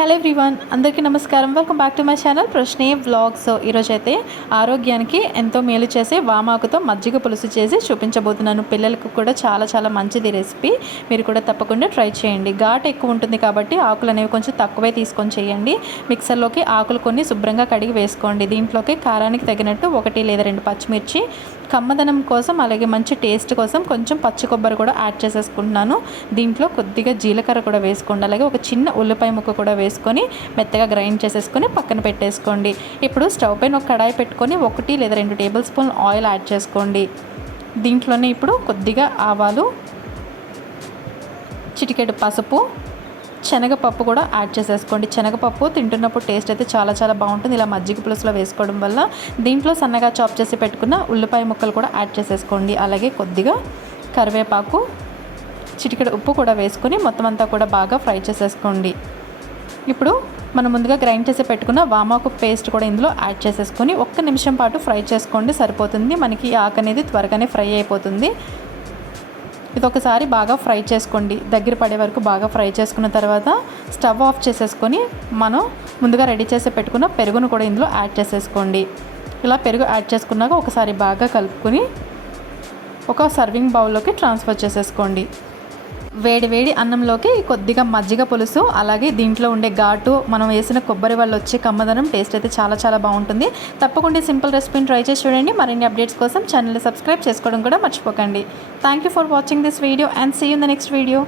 Hello everyone, అందరికీ నమస్కారం. Welcome back to my channel ప్రశ్నే వ్లాగ్స్. ఈరోజు అయితే ఆరోగ్యానికి ఎంతో మేలు చేసే వామాకుతో మజ్జిగ పులుసు చేసి చూపించబోతున్నాను. పిల్లలకు కూడా చాలా చాలా మంచిది రెసిపీ. మీరు కూడా తప్పకుండా ట్రై చేయండి. ఘాటు ఎక్కువ ఉంటుంది కాబట్టి ఆకులు అనేవి కొంచెం తక్కువే తీసుకొని చేయండి. మిక్సర్లోకి ఆకులు కొన్ని శుభ్రంగా కడిగి వేసుకోండి. దీంట్లోకి కారానికి తగినట్టు 1 లేదా 2 పచ్చిమిర్చి, కమ్మదనం కోసం అలాగే మంచి టేస్ట్ కోసం కొంచెం పచ్చి కొబ్బరి కూడా యాడ్ చేసేసుకుంటున్నాను. దీంట్లో కొద్దిగా జీలకర్ర కూడా వేసుకోండి. అలాగే ఒక చిన్న ఉల్లిపాయ ముక్క కూడా వేసుకొని మెత్తగా గ్రైండ్ చేసేసుకొని పక్కన పెట్టేసుకోండి. ఇప్పుడు స్టవ్ పైన ఒక కడాయి పెట్టుకొని 1 లేదా 2 టేబుల్ స్పూన్ ఆయిల్ యాడ్ చేసుకోండి. దీంట్లోనే ఇప్పుడు కొద్దిగా ఆవాలు, చిటికెడు పసుపు, శనగపప్పు కూడా యాడ్ చేసేసుకోండి. శనగపప్పు తింటున్నప్పుడు టేస్ట్ అయితే చాలా చాలా బాగుంటుంది ఇలా మజ్జిగ పులుసులో వేసుకోవడం వల్ల. దీంట్లో సన్నగా చాప్ చేసి పెట్టుకున్న ఉల్లిపాయ ముక్కలు కూడా యాడ్ చేసేసుకోండి. అలాగే కొద్దిగా కరివేపాకు, చిటికెడు ఉప్పు కూడా వేసుకొని మొత్తం అంతా కూడా బాగా ఫ్రై చేసేసుకోండి. ఇప్పుడు మనం ముందుగా గ్రైండ్ చేసి పెట్టుకున్న వామాకు పేస్ట్ కూడా ఇందులో యాడ్ చేసేసుకొని 1 నిమిషం పాటు ఫ్రై చేసుకోండి, సరిపోతుంది. మనకి ఆకు అనేది త్వరగానే ఫ్రై అయిపోతుంది. ఇది ఒకసారి బాగా ఫ్రై చేసుకోండి, దగ్గర పడే వరకు బాగా ఫ్రై చేసుకున్న తర్వాత స్టవ్ ఆఫ్ చేసేసుకొని మనం ముందుగా రెడీ చేసి పెట్టుకున్న పెరుగును కూడా ఇందులో యాడ్ చేసేసుకోండి. ఇలా పెరుగు యాడ్ చేసుకున్నాక ఒకసారి బాగా కలుపుకొని ఒక సర్వింగ్ బౌల్లోకి ట్రాన్స్ఫర్ చేసేసుకోండి. వేడి వేడి అన్నంలోకి కొద్దిగా మజ్జిగ పులుసు, అలాగే దీంట్లో ఉండే ఘాటు, మనం వేసిన కొబ్బరి వల్ల వచ్చే కమ్మదనం టేస్ట్ అయితే చాలా చాలా బాగుంటుంది. తప్పకుండా సింపుల్ రెసిపీని ట్రై చేసి చూడండి. మరిన్ని అప్డేట్స్ కోసం ఛానల్ని సబ్స్క్రైబ్ చేసుకోవడం కూడా మర్చిపోకండి. Thank you for watching this video and see you in the next video.